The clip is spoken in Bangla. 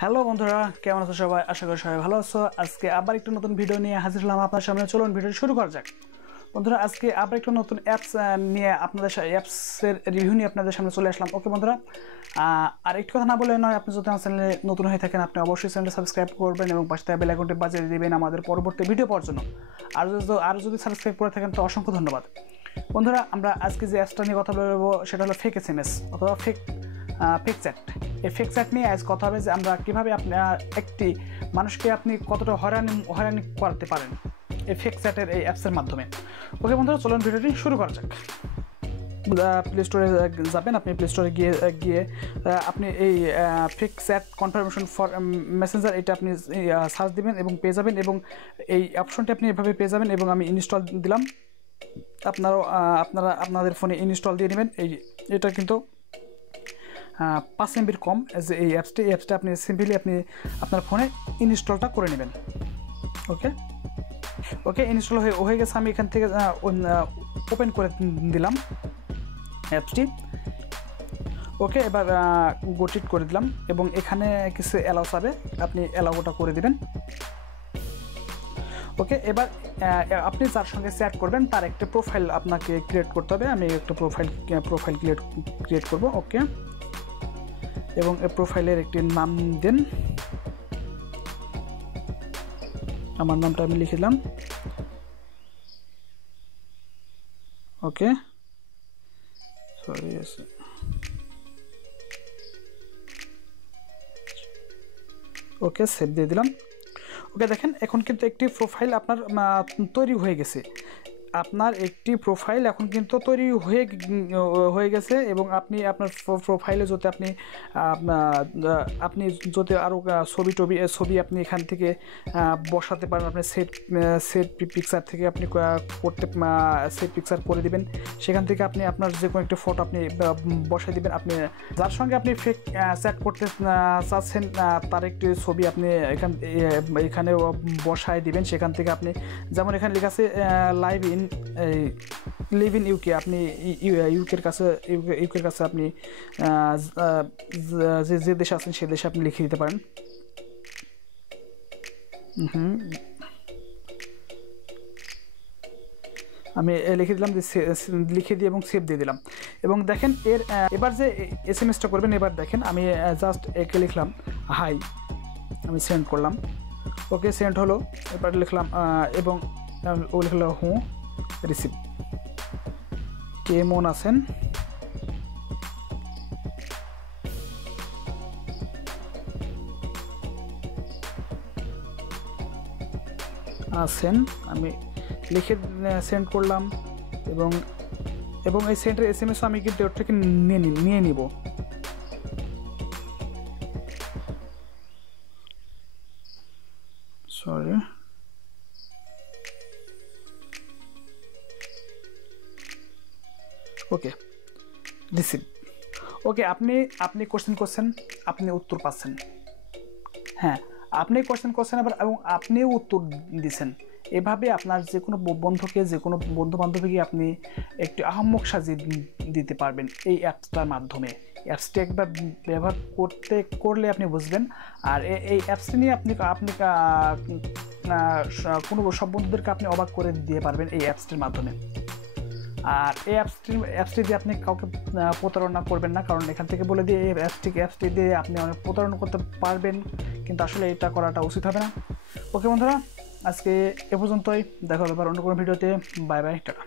হ্যালো বন্ধুরা, কেমন আছো সবাই? আশা করি সবাই ভালো আছো। আজকে আবার একটা নতুন ভিডিও নিয়ে হাজির হলাম আপনার সামনে। চলুন ভিডিওটি শুরু করা যাক। বন্ধুরা, আজকে আবার একটা নতুন অ্যাপস নিয়ে আপনাদের অ্যাপসের রিভিউ নিয়ে আপনাদের সামনে চলে আসলাম। ওকে বন্ধুরা, আর একটু কথা না বলে নয়, আপনি যদি আমার চ্যানেলে নতুন হয়ে থাকেন আপনি অবশ্যই চ্যানেলটা সাবস্ক্রাইব করবেন এবং পাশে থাকা বেল আইকনটি বাজিয়ে দিবেন আমাদের পরবর্তী ভিডিও পাওয়ার জন্য। আর যদি সাবস্ক্রাইব করে থাকেন তো অসংখ্য ধন্যবাদ। বন্ধুরা, আমরা আজকে যে অ্যাপসটা নিয়ে কথা বলবো সেটা হলো ফেক SMS অথবা ফেক চ্যাট। এই ফেক চ্যাট নিয়ে আজ কথা হবে যে আমরা কীভাবে একটি মানুষকে আপনি কতটা হয়রানি করাতে পারেন এই ফেক চ্যাটের এই অ্যাপসের মাধ্যমে। ওকে বন্ধুরা, চলুন ভিডিওটি শুরু করা যাক। প্লে স্টোরে যাবেন, আপনি প্লে স্টোরে গিয়ে আপনি এই fake chat confirmation for Messenger এটা আপনি সার্চ দিবেন এবং পেয়ে যাবেন, এবং এই অপশনটি আপনি এভাবে পেয়ে যাবেন। এবং আমি ইনস্টল দিলাম, আপনারা আপনাদের ফোনে ইনস্টল দিয়ে নেবেন। এটা কিন্তু 5 MBর কম যে এই অ্যাপসটা আপনি সিম্পলি আপনি আপনার ফোনে ইনস্টলটা করে নেবেন। ওকে ইনস্টল হয়ে গেছে। আমি এখান থেকে ওপেন করে দিলাম অ্যাপসটি। ওকে, এবার গোটিট করে দিলাম এবং এখানে কিছু অ্যালাউ চাবে, আপনি অ্যালাউটা করে দিবেন। ওকে, এবার আপনি যার সঙ্গে চ্যাট করবেন তার একটা প্রোফাইল আপনাকে ক্রিয়েট করতে হবে। আমি একটা প্রোফাইল ক্রিয়েট করব। ওকে, এবং এই প্রোফাইলের একটি নাম দেন। আমার নামটা আমি লিখে দিলাম। ওকে, সরি ওকে, সেভ দিয়ে দিলাম। ওকে, দেখেন এখন কিন্তু একটি প্রোফাইল আপনার তৈরি হয়ে গেছে। আপনার একটি প্রোফাইল এখন কিন্তু তৈরি হয়ে গেছে এবং আপনি আপনার প্রোফাইলে যদি আপনি যদি আরও ছবি আপনি এখান থেকে বসাতে পারেন। আপনি সেট পিকচার থেকে আপনি সেট পিকচার করে দিবেন। সেখান থেকে আপনি আপনার যে কোনো একটা ফটো আপনি বসাই দিবেন। আপনি যার সঙ্গে আপনি ফেক চ্যাট করতে চাচ্ছেন তার একটি ছবি আপনি এখানে বসায় দিবেন। সেখান থেকে আপনি যেমন এখানে লেখা আছে লিভ ইন ইউকে, আপনি ইউকের কাছে আপনি যে দেশে আছেন সে দেশে আপনি লিখে দিতে পারেন। আমি লিখে দিলাম, লিখে দিয়ে এবং সেভ দিয়ে দিলাম। এবং দেখেন এবার যে SMS-টা করবেন, এবার দেখেন আমি জাস্ট একে লিখলাম হাই, আমি সেন্ড করলাম। ওকে, সেন্ড হলো। এবার লিখলাম এবং ও লিখলো হু রিসিভ। কেমন আছেন? আমি লিখে সেন্ড করলাম এবং এই সেন্ডের SMS আমি কিন্তু ওটাকে নিয়ে নিব। সরি, ওকে রিসিভ। ওকে, আপনি কোশ্চেন করছেন, আপনি উত্তর পাচ্ছেন। হ্যাঁ, আপনি কোশ্চেন করছেন এবং আপনিও উত্তর দিচ্ছেন। এভাবে আপনার যে কোনো বন্ধুকে, যে কোনো বন্ধু বান্ধবীকে আপনি একটু আহাম্মক সাজিয়ে দিতে পারবেন এই অ্যাপসটার মাধ্যমে। অ্যাপসটি একবার ব্যবহার করলে আপনি বুঝবেন। আর এই অ্যাপসটি নিয়ে আপনি কোনো সব বন্ধুদেরকে আপনি অবাক করে দিয়ে পারবেন এই অ্যাপসটির মাধ্যমে। আর এই অ্যাপসটি দিয়ে আপনি কাউকে প্রতারণা করবেন না, কারণ এখান থেকে বলে দিয়ে এই অ্যাপসটি দিয়ে আপনি অনেক প্রতারণা করতে পারবেন, কিন্তু আসলে এটা করাটা উচিত হবে না। ওকে বন্ধুরা, আজকে এ পর্যন্তই। দেখা হবে অন্য কোনো ভিডিওতে। Bye bye, tata.